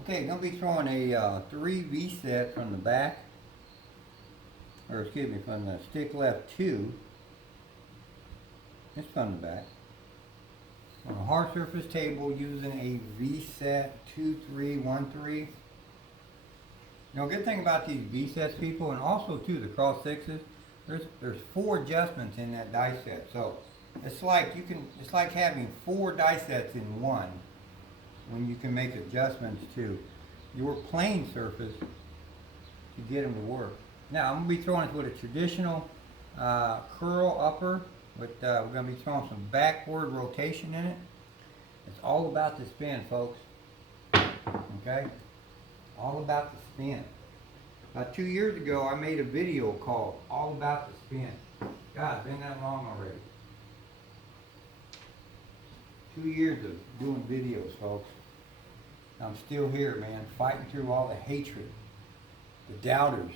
Okay, gonna be throwing a 3 V set from the back, or excuse me, from the stick left 2. It's from the back. On a hard surface table using a V set 2313. Good thing about these V sets, people, and also too the cross sixes. There's 4 adjustments in that die set, so it's like having 4 die sets in one when you can make adjustments to your plane surface to get them to work. Now I'm gonna be throwing it with a traditional curl upper, but we're gonna be throwing some backward rotation in it. It's all about the spin, folks. Okay, all about the spin. About 2 years ago, I made a video called "All About the Spin." God, it's been that long already. 2 years of doing videos, folks. I'm still here, man, fighting through all the hatred, the doubters.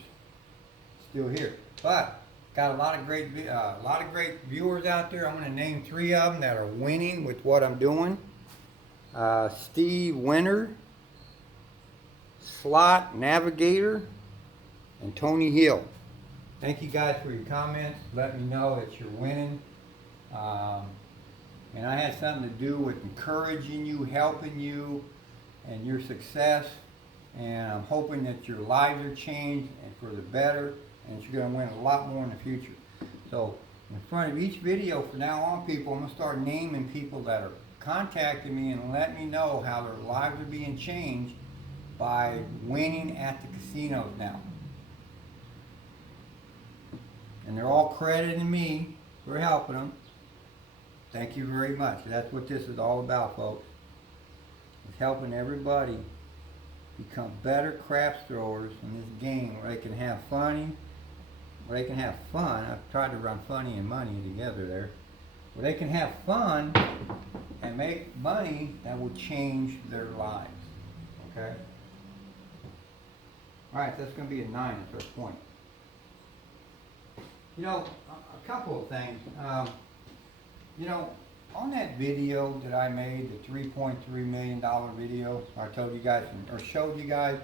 Still here, but got a lot of great viewers out there. I'm going to name 3 of them that are winning with what I'm doing. Steve Winter, Slot Navigator, and Tony Hill. Thank you guys for your comments. Let me know that you're winning. And I had something to do with encouraging you, helping you, and your success. And I'm hoping that your lives are changed and for the better, and you're going to win a lot more in the future. So in front of each video from now on, people, I'm going to start naming people that are contacting me and let me know how their lives are being changed by winning at the casinos now. And they're all crediting me for helping them. Thank you very much. That's what this is all about, folks. It's helping everybody become better craps throwers in this game where they can have fun. I've tried to run funny and money together there. Where they can have fun and make money that will change their lives. Okay? Alright, that's going to be a 9 at this point. A couple of things. On that video that I made, the $3.3 million video, I told you guys, or showed you guys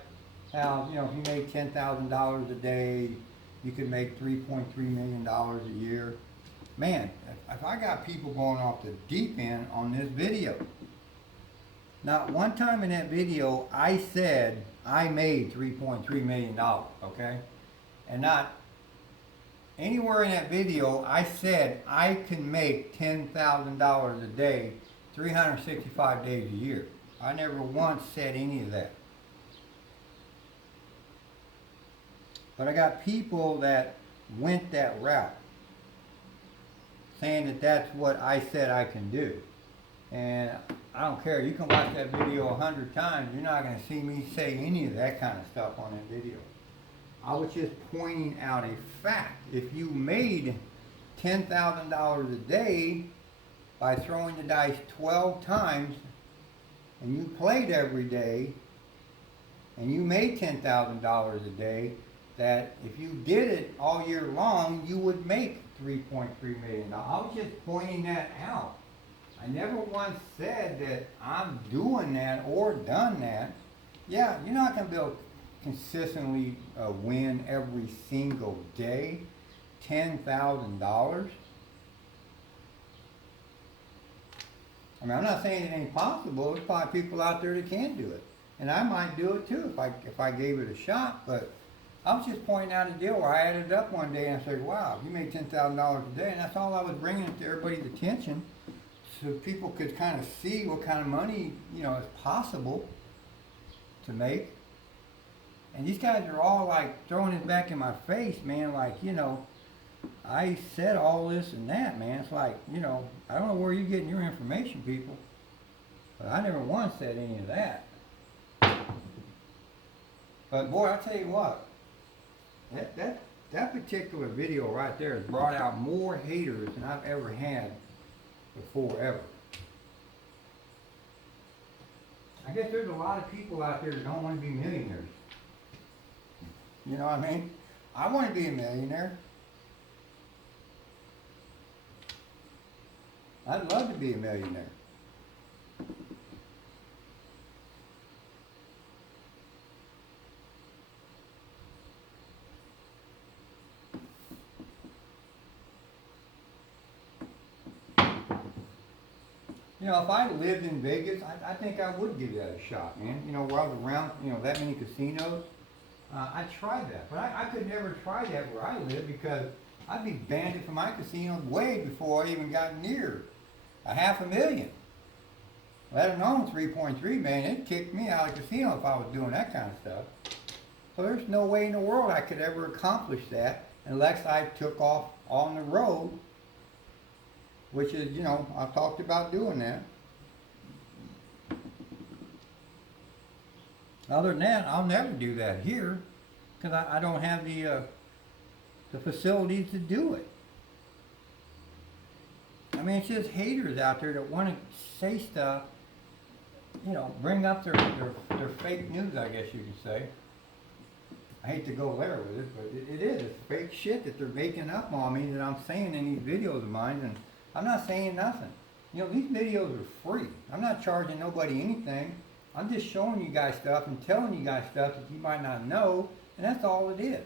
how, if you made $10,000 a day, you could make $3.3 million a year. Man, if I got people going off the deep end on this video. Not one time in that video I said I made $3.3 million, okay? And not anywhere in that video I said I can make $10,000 a day, 365 days a year. I never once said any of that. But I got people that went that route, saying that that's what I said I can do. And I don't care, you can watch that video 100 times, you're not going to see me say any of that kind of stuff on that video. I was just pointing out a fact. If you made $10,000 a day by throwing the dice 12 times and you played every day and you made $10,000 a day, that if you did it all year long, you would make $3.3 million. I was just pointing that out. I never once said that I'm doing that or done that. Yeah, you're not going to be able to consistently win every single day $10,000. I mean, I'm not saying it ain't possible. There's probably people out there that can do it, and I might do it too if I gave it a shot. But I was just pointing out a deal where I added it up one day and I said, "Wow, you made $10,000 a day," and that's all I was bringing it to everybody's attention, so people could kind of see what kind of money is possible to make. And these guys are all like throwing it back in my face, man, like, I said all this and that, man. It's like, I don't know where you're getting your information, people. But I never once said any of that. But boy, I'll tell you what, that particular video right there has brought out more haters than I've ever had before, ever. I guess there's a lot of people out there that don't want to be millionaires. You know what I mean? I want to be a millionaire. I'd love to be a millionaire. You know, if I lived in Vegas, I think I would give that a shot, man. You know, where I was around, you know, that many casinos, I'd try that. But I could never try that where I live because I'd be banned from my casino way before I even got near $500,000. Let alone 3.3 million, it'd kick me out of the casino if I was doing that kind of stuff. So there's no way in the world I could ever accomplish that unless I took off on the road, which is, you know, I've talked about doing that. Other than that, I'll never do that here because I don't have the facilities to do it. I mean, it's just haters out there that want to say stuff, you know, bring up their fake news, I guess you could say. I hate to go there with it, but it is. It's fake shit that they're making up on me that I'm saying in these videos of mine, and I'm not saying nothing. You know, these videos are free. I'm not charging nobody anything. I'm just showing you guys stuff and telling you guys stuff that you might not know, and that's all it is.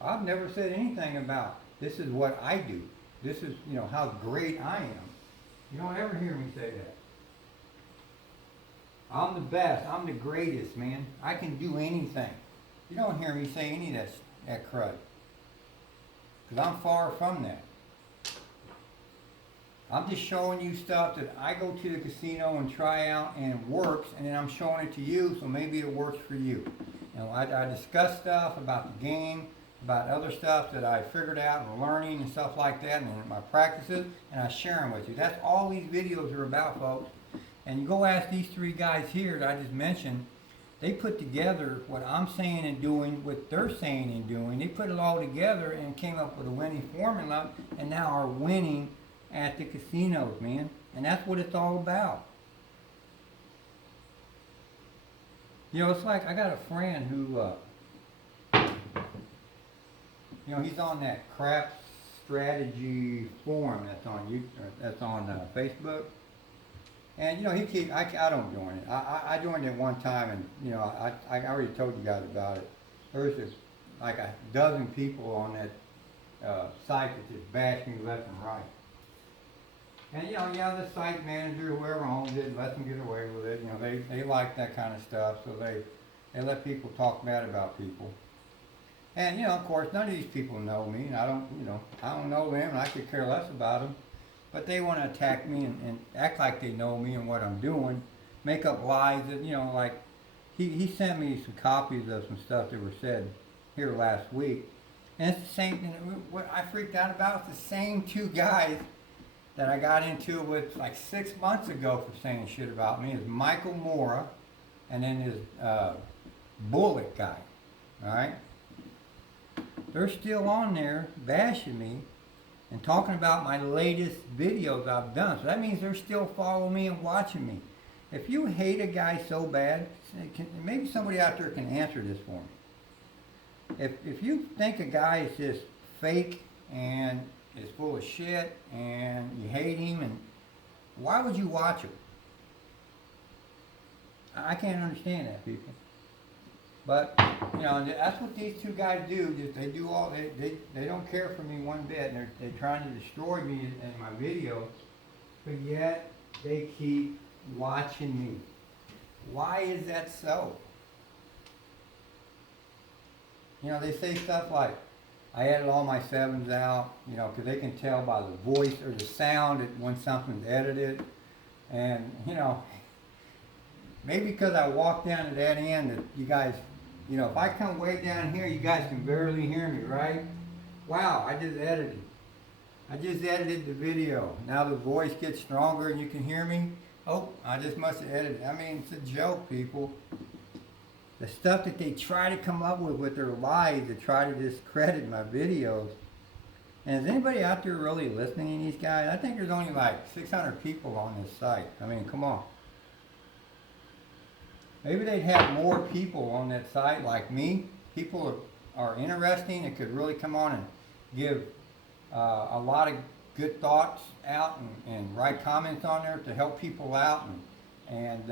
I've never said anything about this is what I do. This is, you know, how great I am. You don't ever hear me say that. I'm the best. I'm the greatest, man. I can do anything. You don't hear me say any of that crud. Because I'm far from that. I'm just showing you stuff that I go to the casino and try out and it works, and then I'm showing it to you, so maybe it works for you. You know, I discuss stuff about the game, about other stuff that I figured out and learning and stuff like that, and my practices, and I share them with you. That's all these videos are about, folks. And you go ask these three guys here that I just mentioned. They put together what I'm saying and doing, what they're saying and doing. They put it all together and came up with a winning formula, and now are winning at the casinos, man. And that's what it's all about. You know, it's like I got a friend who, you know, he's on that crap strategy forum that's on Facebook. And, you know, I don't join it. I joined it one time, and, you know, I already told you guys about it. There's like a dozen people on that site that just bash me left and right. And, you know, yeah, the site manager, whoever owns it, lets them get away with it. You know, they like that kind of stuff, so they let people talk bad about people. And, you know, of course, none of these people know me, and I don't know them, and I could care less about them. But they want to attack me and act like they know me and what I'm doing, make up lies that, you know, like, he sent me some copies of some stuff that were said here last week. And it's the same, what I freaked out about, it's the same two guys that I got into with like 6 months ago for saying shit about me, is Michael Mora, and then his Bullet guy, alright? They're still on there bashing me and talking about my latest videos I've done. So that means they're still following me and watching me. If you hate a guy so bad, maybe somebody out there can answer this for me. If you think a guy is just fake and is full of shit and you hate him, and why would you watch him? I can't understand that, people. But, you know, that's what these two guys do. Just they do all, they don't care for me one bit, and they're trying to destroy me in my videos, but yet they keep watching me. Why is that so? You know, they say stuff like, I edit all my sevens out, you know, because they can tell by the voice or the sound when something's edited. And, you know, maybe because I walk down to that end that you guys, you know, if I come way down here, you guys can barely hear me, right? Wow, I just edited the video. Now the voice gets stronger and you can hear me. Oh, I just must have edited. I mean, it's a joke, people. The stuff that they try to come up with their lies to try to discredit my videos. And is anybody out there really listening to these guys? I think there's only like 600 people on this site. I mean, come on. Maybe they'd have more people on that site like me. People are interesting and could really come on and give a lot of good thoughts out and write comments on there to help people out and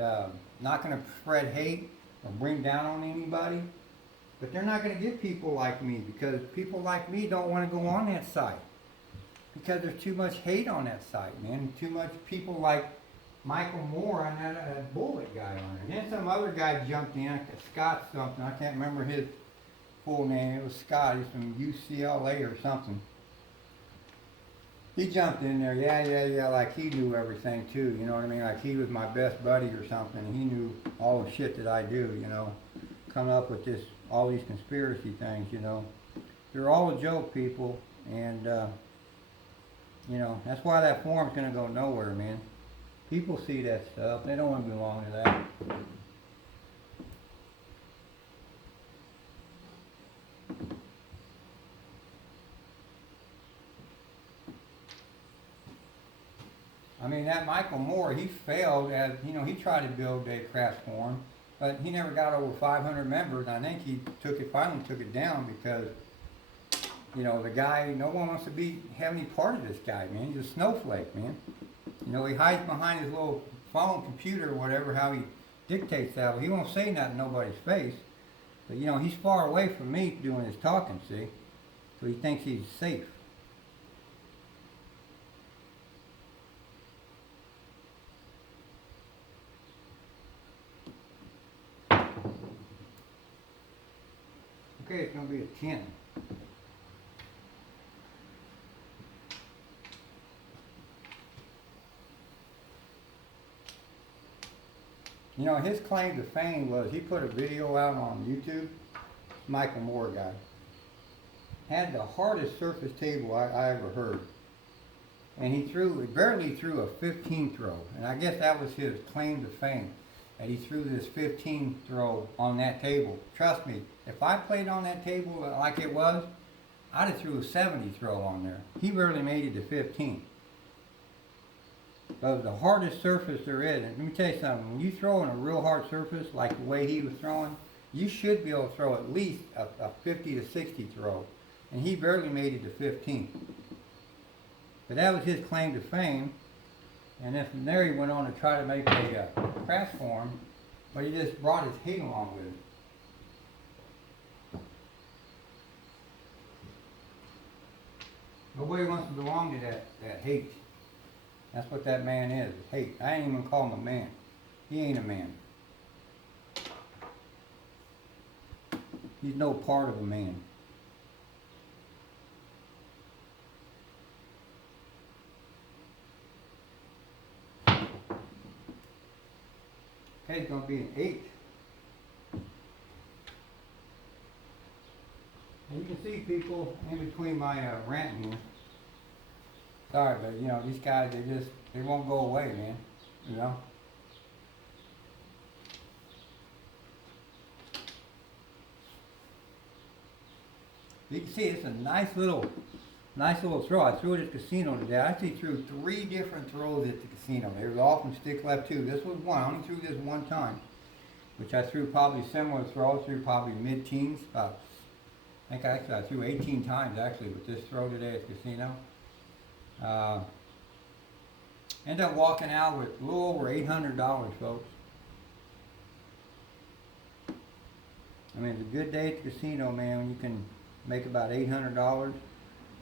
not going to spread hate or bring down on anybody. But they're not going to get people like me, because people like me don't want to go on that site. Because there's too much hate on that site, man. Too much people like Michael Moore and that Bullet guy on it. And then some other guy jumped in, Scott something, I can't remember his full name. It was Scott, he's from UCLA or something. He jumped in there, yeah, like he knew everything too, you know what I mean? Like he was my best buddy or something, and he knew all the shit that I do, you know? Coming up with this, all these conspiracy things, you know? They're all a joke, people, and, you know, that's why that forum's gonna go nowhere, man. People see that stuff, they don't wanna belong to that. I mean, that Michael Moore, he failed as, you know, he tried to build a craft forum, but he never got over 500 members. I think he finally took it down because, you know, the guy, no one wants to have any part of this guy, man. He's a snowflake, man. You know, he hides behind his little phone, computer, or whatever, how he dictates that. Well, he won't say nothing in nobody's face. But, you know, he's far away from me doing his talking, see? So he thinks he's safe. Okay, it's going to be a 10. You know, his claim to fame was he put a video out on YouTube, Michael Moore guy. Had the hardest surface table I ever heard. And he barely threw a 15 throw. And I guess that was his claim to fame, that he threw this 15 throw on that table. Trust me, if I played on that table like it was, I'd have threw a 70 throw on there. He barely made it to 15. But the hardest surface there is, and let me tell you something, when you throw on a real hard surface, like the way he was throwing, you should be able to throw at least a 50 to 60 throw. And he barely made it to 15. But that was his claim to fame. And then from there he went on to try to make a crash forum, but he just brought his hate along with it. Nobody wants to belong to that hate. That's what that man is, hate. I ain't even call him a man. He ain't a man. He's no part of a man. Okay, it's going to be an 8. And you can see people in between my ranting here. Sorry, but you know, these guys, they won't go away, man. You know? You can see it's a nice little throw. I threw it at the casino today. I actually threw 3 different throws at the casino. They were all from stick left too. This was one. I only threw this one time, which I threw probably similar throw. I threw probably mid-teens. I think I threw 18 times actually with this throw today at the casino. Ended up walking out with a little over $800, folks. I mean, it's a good day at the casino, man, when you can make about $800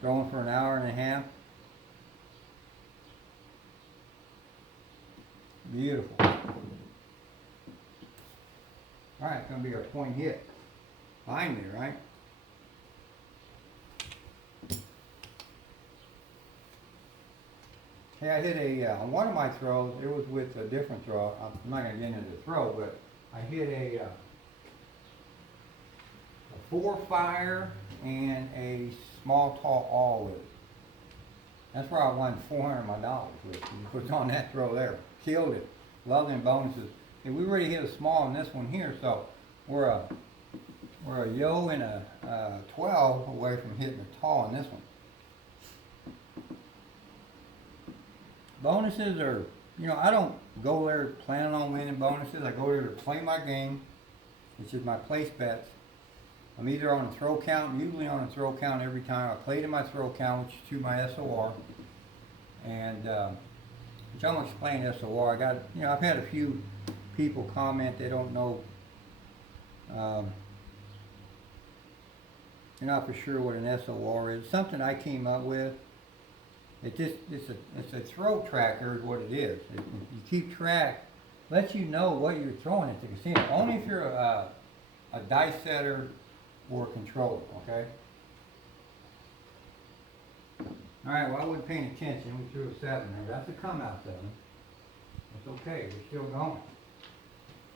throwing for an hour and a half. Beautiful. Alright, it's going to be our point hit. Behind me, right? Hey, I hit on one of my throws, it was with a different throw. I'm not going to get into the throw, but I hit a 4-fire and a small tall all with it. That's where I won $400 of my dollars with. Was on that throw there. Killed it. Love them bonuses. And we already hit a small in this one here, so we're a yo and a 12 away from hitting a tall in this one. Bonuses are, you know, I don't go there planning on winning bonuses. I go there to play my game, which is my place bets. I'm either on a throw count, usually on a throw count every time. I played in my throw count, which is to my SOR. And, which I'm going to explain SOR. I got, you know, I've had a few people comment they don't know, they're not for sure what an SOR is. Something I came up with. It's a throw tracker is what it is. You keep track, lets you know what you're throwing at the casino. Only if you're a dice setter or a controller, okay? Alright, well I wasn't paying attention, we threw a 7 there, that's a come out 7. It's okay, we're still going.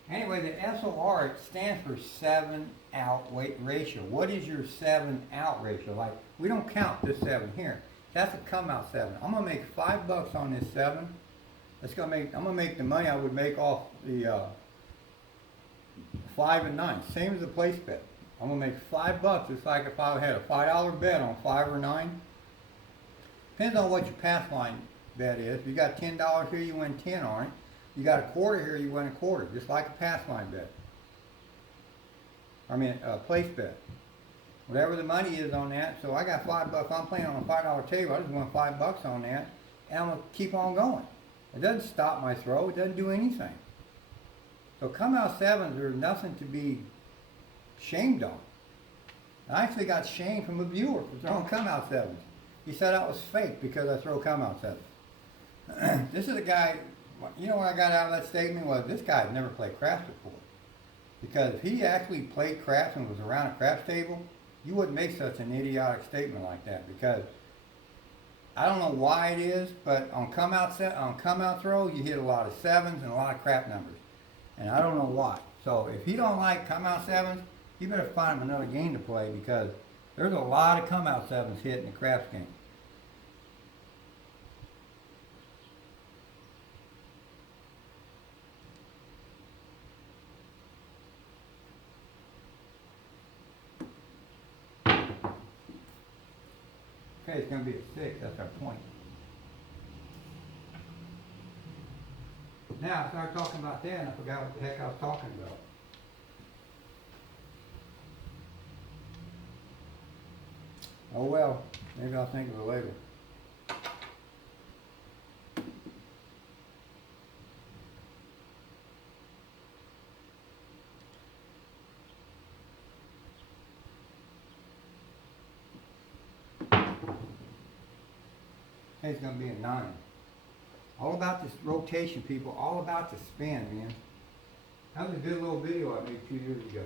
Anyway, the SOR, it stands for 7 out weight ratio. What is your 7 out ratio? Like, we don't count this 7 here. That's a come out 7. I'm gonna make $5 on this 7. I'm gonna make the money I would make off the 5 and 9, same as the place bet. I'm gonna make $5. It's like if I had a $5 bet on 5 or 9. Depends on what your pass line bet is. If you got $10 here, you win 10 on it. You got a quarter here, you win a quarter, just like a pass line bet. I mean, a place bet. Whatever the money is on that. So I got $5. I'm playing on a $5 table. I just won $5 on that, and I'm gonna keep on going. It doesn't stop my throw. It doesn't do anything. So come out 7s are nothing to be shamed on. I actually got shamed from a viewer for throwing come out 7s. He said I was fake because I throw come out 7s. This is a guy. You know what I got out of that statement was this guy's never played craps before. Because if he actually played craps and was around a craps table, you wouldn't make such an idiotic statement like that. Because I don't know why it is, but on come out throws you hit a lot of 7s and a lot of crap numbers, and I don't know why. So if he don't like come out 7s, you better find him another game to play because there's a lot of come out 7s hit in the craps game. Okay, it's going to be a 6, that's our point. Now I started talking about that and I forgot what the heck I was talking about. Oh well, maybe I'll think of it later. Hey, it's going to be a 9. All about this rotation, people. All about the spin, man. That was a good little video I made 2 years ago.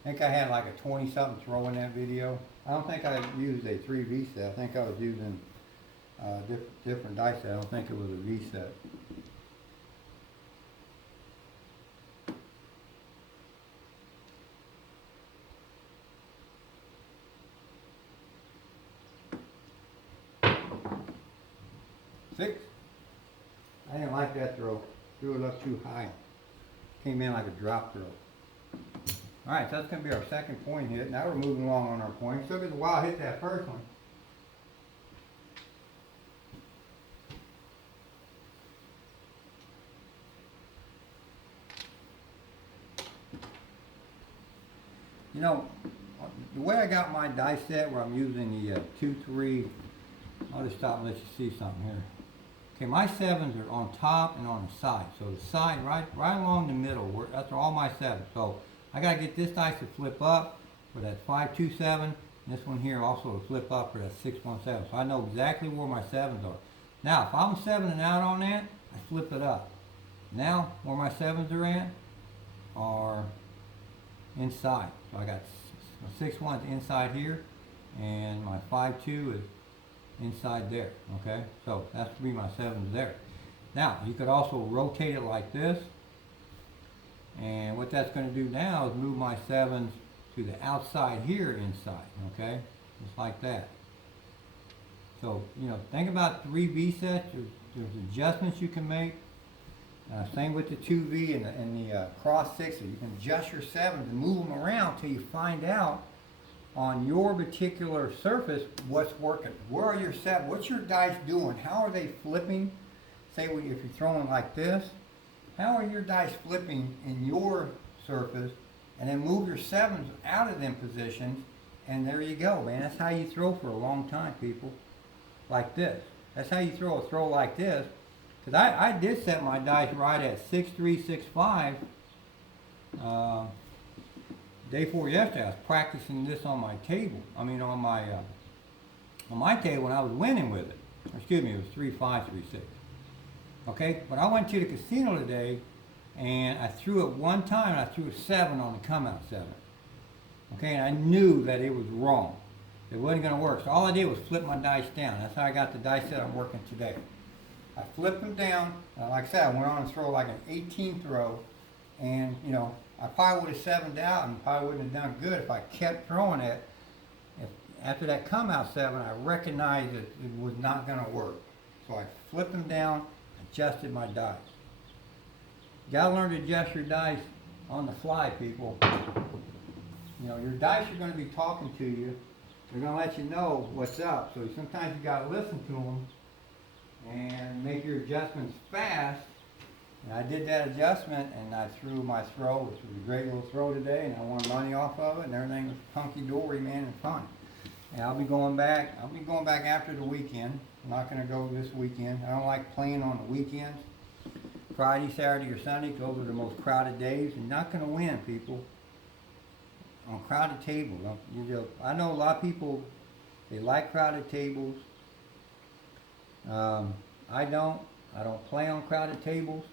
I think I had like a 20-something throw in that video. I don't think I used a 3V set. I think I was using different dice set. I don't think it was a V set. Six. I didn't like that throw. Threw it up too high. Came in like a drop throw. Alright, so that's going to be our second point hit. Now we're moving along on our point. Took us a while to hit that first one. You know, the way I got my dice set where I'm using the 2-3, I'll just stop and let you see something here. Okay, my 7s are on top and on the side. So the side, right along the middle, that's all my 7s. So I got to get this dice to flip up for that 5-2-7. And this one here also to flip up for that 6-1-7. So I know exactly where my 7s are. Now, if I'm 7ing out on that, I flip it up. Now, where my 7s are at are inside. So I got my 6-1's inside here, and my 5-2 is inside there. Okay, so that's to be my 7s there. Now, you could also rotate it like this. And what that's going to do now is move my 7s to the outside here inside, okay? Just like that. So, you know, think about 3V sets. There's adjustments you can make. Same with the 2V and the cross 6s. You can adjust your 7s and move them around till you find out on your particular surface what's working. Where are your 7s? What's your dice doing? How are they flipping? Say if you're throwing like this. How are your dice flipping in your surface, and then move your 7s out of them positions, and there you go, man. That's how you throw for a long time, people. Like this. That's how you throw a throw like this. Because I did set my dice right at 6-3, 6-5. day before yesterday, I was practicing this on my table. I mean, on my table, and I was winning with it. Excuse me, it was 3-5, 3-6. Okay, but I went to the casino today, and I threw it one time, and I threw a 7 on the come out 7. Okay, and I knew that it was wrong. It wasn't going to work. So all I did was flip my dice down. That's how I got the dice that I'm working today. I flipped them down. Like I said, I went on and throw like an 18 throw, and you know, I probably would have 7'd out and probably wouldn't have done good if I kept throwing it. After that come out 7, I recognized that it was not going to work. So I flipped them down, adjusted my dice. You gotta learn to adjust your dice on the fly, people. You know, your dice are going to be talking to you. They're going to let you know what's up. So sometimes you got to listen to them and make your adjustments fast. And I did that adjustment, and I threw my throw, which was a great little throw today, and I won money off of it, and everything was hunky-dory, man, and fun. And I'll be going back after the weekend. I'm not going to go this weekend. I don't like playing on the weekends. Friday, Saturday, or Sunday, those are the most crowded days. You're not going to win, people, on crowded tables. I know a lot of people, they like crowded tables. I don't play on crowded tables.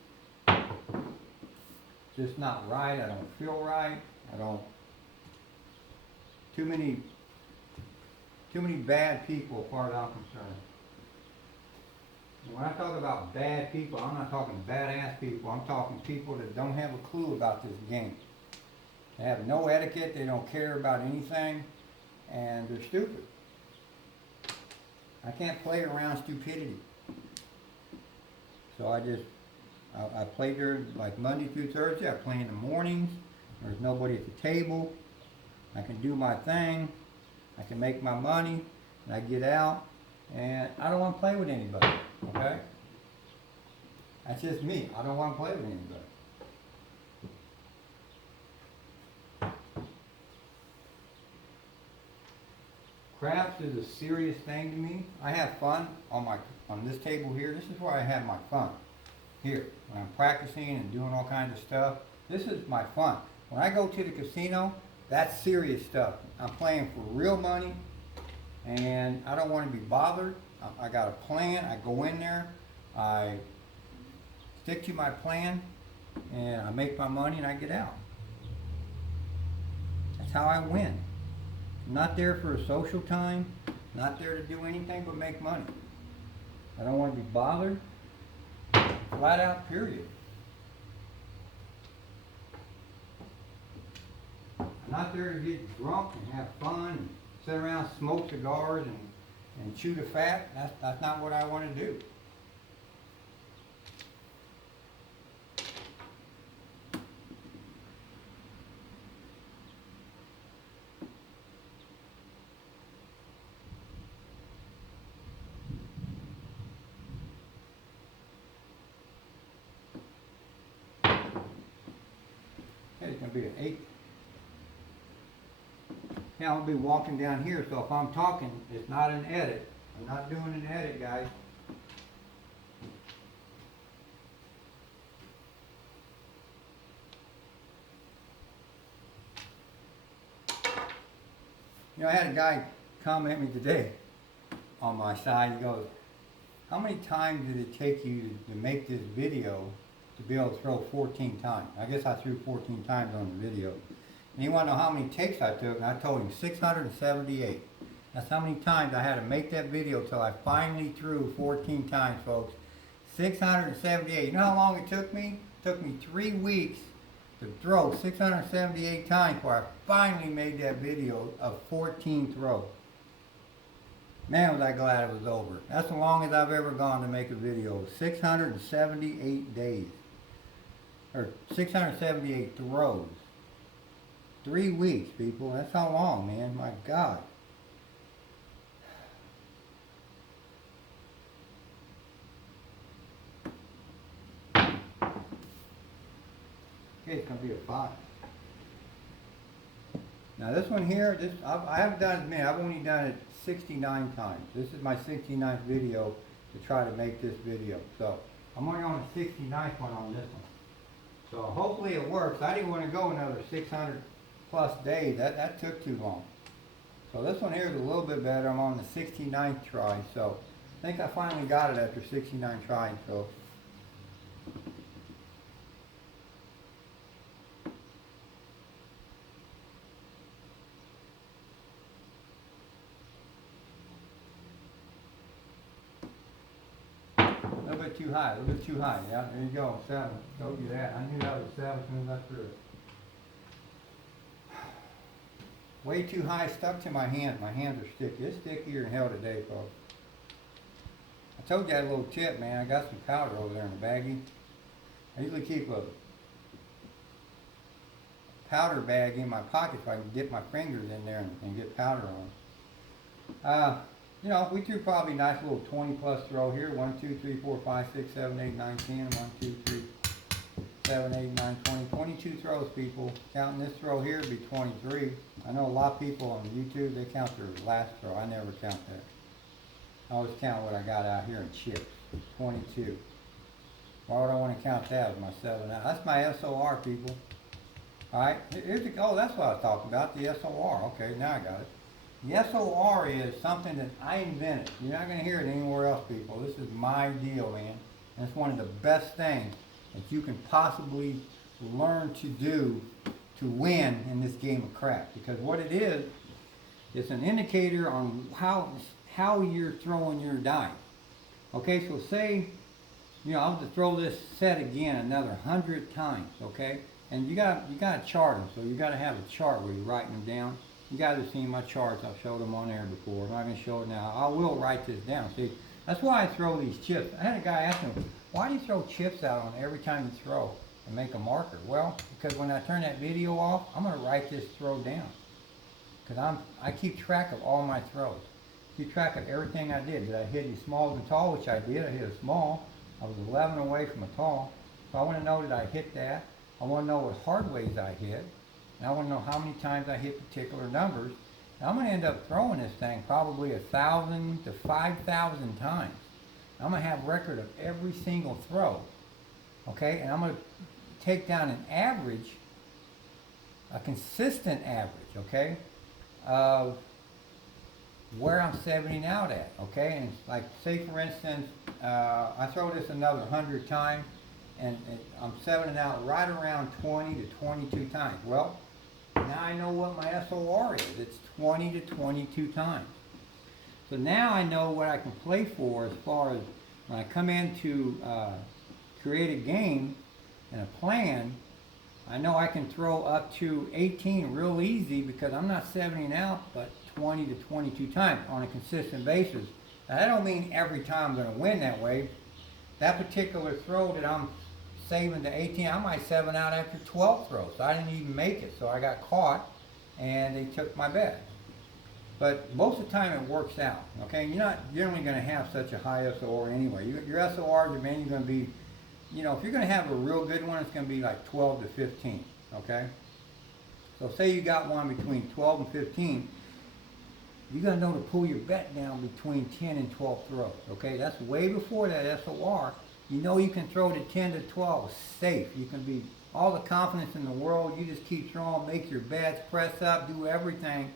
Just not right. I don't feel right. Too many bad people, as far as I'm concerned. When I talk about bad people, I'm not talking badass people. I'm talking people that don't have a clue about this game. They have no etiquette. They don't care about anything, and they're stupid. I can't play around stupidity. So I play there like Monday through Thursday. I play in the mornings. There's nobody at the table. I can do my thing. I can make my money, and I get out, and I don't want to play with anybody, okay? That's just me. I don't want to play with anybody. Craps is a serious thing to me. I have fun on this table here. This is where I have my fun. Here, when I'm practicing and doing all kinds of stuff, this is my fun. When I go to the casino, that's serious stuff. I'm playing for real money, and I don't want to be bothered. I got a plan. I go in there, I stick to my plan, and I make my money, and I get out. That's how I win. I'm not there for a social time, not there to do anything but make money. I don't want to be bothered. Flat out, period. I'm not there to get drunk and have fun and sit around, smoke cigars and chew the fat. That's not what I want to do. Okay, it's going to be an 8. Now I'll be walking down here, so if I'm talking, it's not an edit. I'm not doing an edit, guys. You know, I had a guy comment me today on my side. He goes, how many times did it take you to make this video to be able to throw 14 times? I guess I threw 14 times on the video. And he wanted to know how many takes I took, and I told him 678. That's how many times I had to make that video till I finally threw 14 times, folks. 678. You know how long it took me? It took me 3 weeks to throw 678 times before I finally made that video of 14 throws. Man, was I glad it was over. That's the longest I've ever gone to make a video. 678 days. Or 678 throws. 3 weeks, people. That's how long, man. My God. Okay, it's going to be a 5. Now this one here, I haven't done it many. I've only done it 69 times. This is my 69th video to try to make this video. So I'm only on the 69th one on this one. So hopefully it works. I didn't want to go another 600 plus days, that took too long. So this one here is a little bit better. I'm on the 69th try, so I think I finally got it after 69 tries. So a little bit too high, a little bit too high. Yeah, there you go, 7. Told you that. I knew that was 7 as soon as I threw it. Way too high, stuck to my hand. My hands are sticky. It's stickier than hell today, folks. I told you I had a little tip, man. I got some powder over there in the baggie. I usually keep a powder bag in my pocket so I can dip my fingers in there and get powder on. You know, we threw probably a nice little 20 plus throw here. 1, 2, 3, 4, 5, 6, 7, 8, 9, 10. 1, 2, 3, 7, 8, 9, 20. 22 throws, people. Counting this throw here would be 23. I know a lot of people on YouTube, they count their last throw. I never count that. I always count what I got out here in chips. 22. Why would I want to count that as my 7 out? That's my SOR, people. Alright, here's the, oh, that's what I was talking about, the SOR. Okay, now I got it. The SOR is something that I invented. You're not going to hear it anywhere else, people. This is my deal, man. And it's one of the best things that you can possibly learn to do to win in this game of crap. Because what it is, it's an indicator on how you're throwing your die. Okay, so say, you know, I'll have to throw this set again another 100 times, okay? And you got to chart them, so you got to have a chart where you're writing them down. You guys have seen my charts. I've showed them on air before. I'm not going to show it now. I will write this down. See, that's why I throw these chips. I had a guy ask me, why do you throw chips out on every time you throw and make a marker? Well, because when I turn that video off, I'm going to write this throw down. Because I keep track of all my throws. Keep track of everything I did. Did I hit any smalls and tall, which I did. I hit a small. I was 11 away from a tall. So I want to know that I hit that. I want to know what hard ways I hit. And I want to know how many times I hit particular numbers. And I'm going to end up throwing this thing probably 1,000 to 5,000 times. I'm going to have record of every single throw. Okay? And I'm going to take down an average, a consistent average, okay, of where I'm 70 out at, okay? And it's like, say for instance, I throw this another 100 times, and I'm 7 out right around 20 to 22 times. Well, now I know what my SOR is. It's 20 to 22 times. So now I know what I can play for as far as when I come in to create a game and a plan. I know I can throw up to 18 real easy because I'm not 70 out, but 20 to 22 times on a consistent basis. Now, that don't mean every time I'm going to win that way. That particular throw that I'm saving to 18, I might 7 out after 12 throws. So I didn't even make it. So I got caught and they took my bet. But most of the time it works out. Okay, you're not generally going to have such a high SOR anyway. Your SOR, your mainly going to be, you know, if you're going to have a real good one, it's going to be like 12 to 15. Okay, so say you got one between 12 and 15. You're going to know to pull your bet down between 10 and 12 throws. Okay, that's way before that SOR. You know you can throw to 10 to 12 safe. You can be all the confidence in the world. You just keep throwing, make your bets, press up, do everything,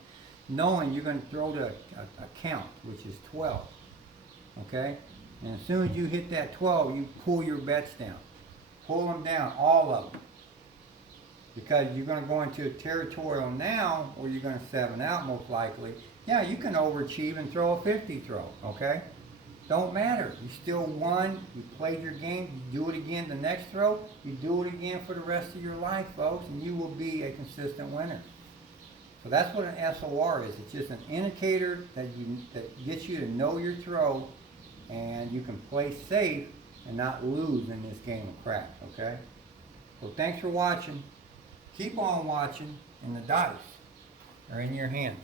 knowing you're going to throw to a count, which is 12. Okay? And as soon as you hit that 12, you pull your bets down. Pull them down, all of them. Because you're going to go into a territorial now where you're going to 7 out most likely. Yeah, you can overachieve and throw a 50 throw, okay? Don't matter. You still won. You played your game. You do it again the next throw. You do it again for the rest of your life, folks, and you will be a consistent winner. So that's what an SOR is. It's just an indicator that gets you to know your throw, and you can play safe and not lose in this game of crap, okay? So thanks for watching. Keep on watching, and the dice are in your hands.